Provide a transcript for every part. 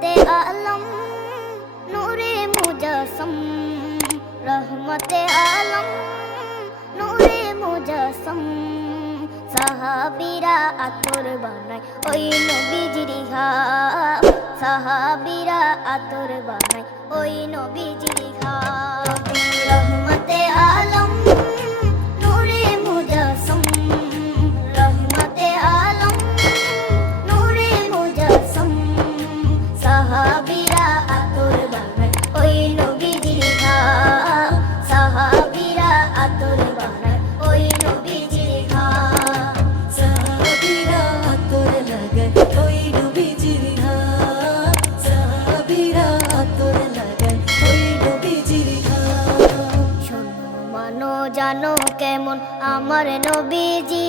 রহমতে আলম নূরে মুজাসম, রহমতে আলম নূরে মুজাসম। সাহাবীরা আতর বানায় ওই নবীজির ঘাম, সাহাবীরা আতর বানায় ওই নবীজির ঘাম। রহমতে আলম নূরে মুজাসম, রহমতে আলম নূরে মুজাসম। সাহাবীরা আতর বানায় ওই নবীজির ঘাম, সাহাবীরা আতর বানায় ওই নবীজির ঘাম। সাহাবীরা আতর লাগায় ওই নবীজির ঘাম, সাহাবীরা আতর লাগায় ওই নবীজির ঘাম। শোনো মানো জানো কেমন আমার নবীজি,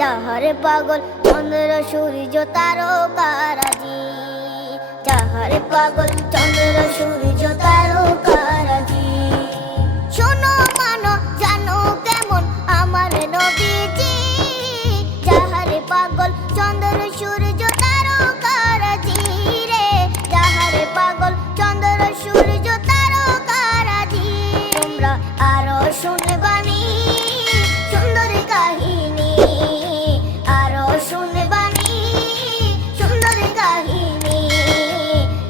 যাহার পাগল চন্দ্র সূর্য তারকারাজি, যাহার পাগল চন্দ্র সূর্য তারকারাজি। শোনো মানো জানো কেমন আমার নবীজি, যাহার পাগল চন্দ্র সূর্য তারকারাজি রে, যাহার পাগল চন্দ্র সূর্য তারকারাজি। তোমরা আরো শুনবানি সুন্দর কাহিনী, আরো শুনবানি সুন্দর কাহিনী।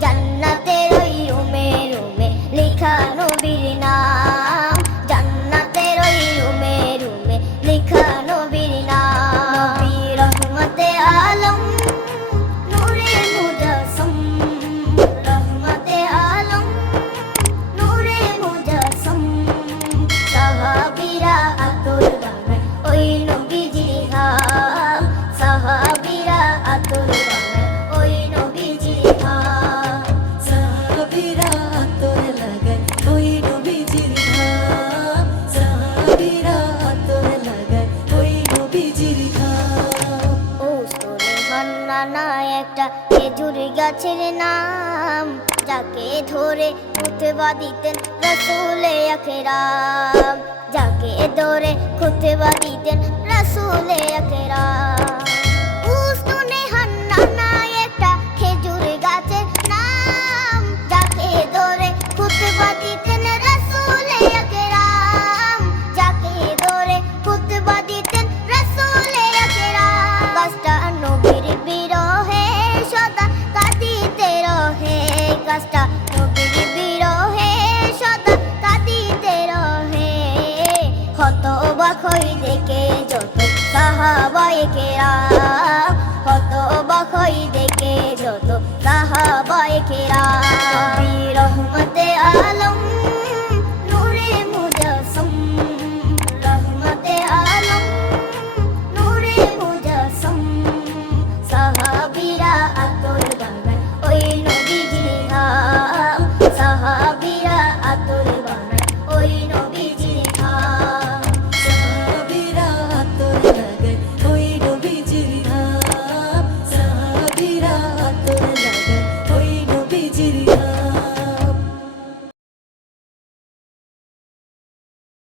জান্নাতের ওই রুমে রুমে লেখা নবীর নাম, জান্নাতের ওই রুমে রুমে লেখা নবীর নাম। নবী রহমতে আলম নূরে মুজাসম, রহমতে আলম নূরে মুজাসম। সাহাবীরা আতর বানায় ওই নবীজির ঘাম, সাহাবীরা আতর বানায় ওই নবীজির ঘাম। সাহাবীরা আতর লাগায় ওই নবীজির ঘাম, সাহাবীরা আতর লাগায় ওই নবীজির ঘাম। ও সুলেমান নানা একটা খেজুর গাছের নাম, যাকে ধরে খুতবা দিতেন রাসূলে আকরাম, যাকে ধরে খুতবা দিতেন রাসূলে আকরাম। ও সুলেমান নানা একটা খেজুর গাছের নাম, যাকে ধরে খুতবা দিতেন রাসূলে আকরাম, যাকে ধরে খুতবা দিতেন রাসূলে আকরাম। গাছটা নবীর বিরহে সদা কাঁদিতে রহে, গাছটা নবীর বিরহে সদা কাঁদিতে রহে। হতবাক হই দেখে যত সাহাবায়ে কেরাম, হতবাক হই দেখে যত সাহাবায়ে কেরাম। নবী রহমতে আলম নূরে মুজাসম, রহমতে আলম নূরে মুজাসম। সাহাবীরা আতর বানায় ওই নবীজির ঘাম, সাহাবীরা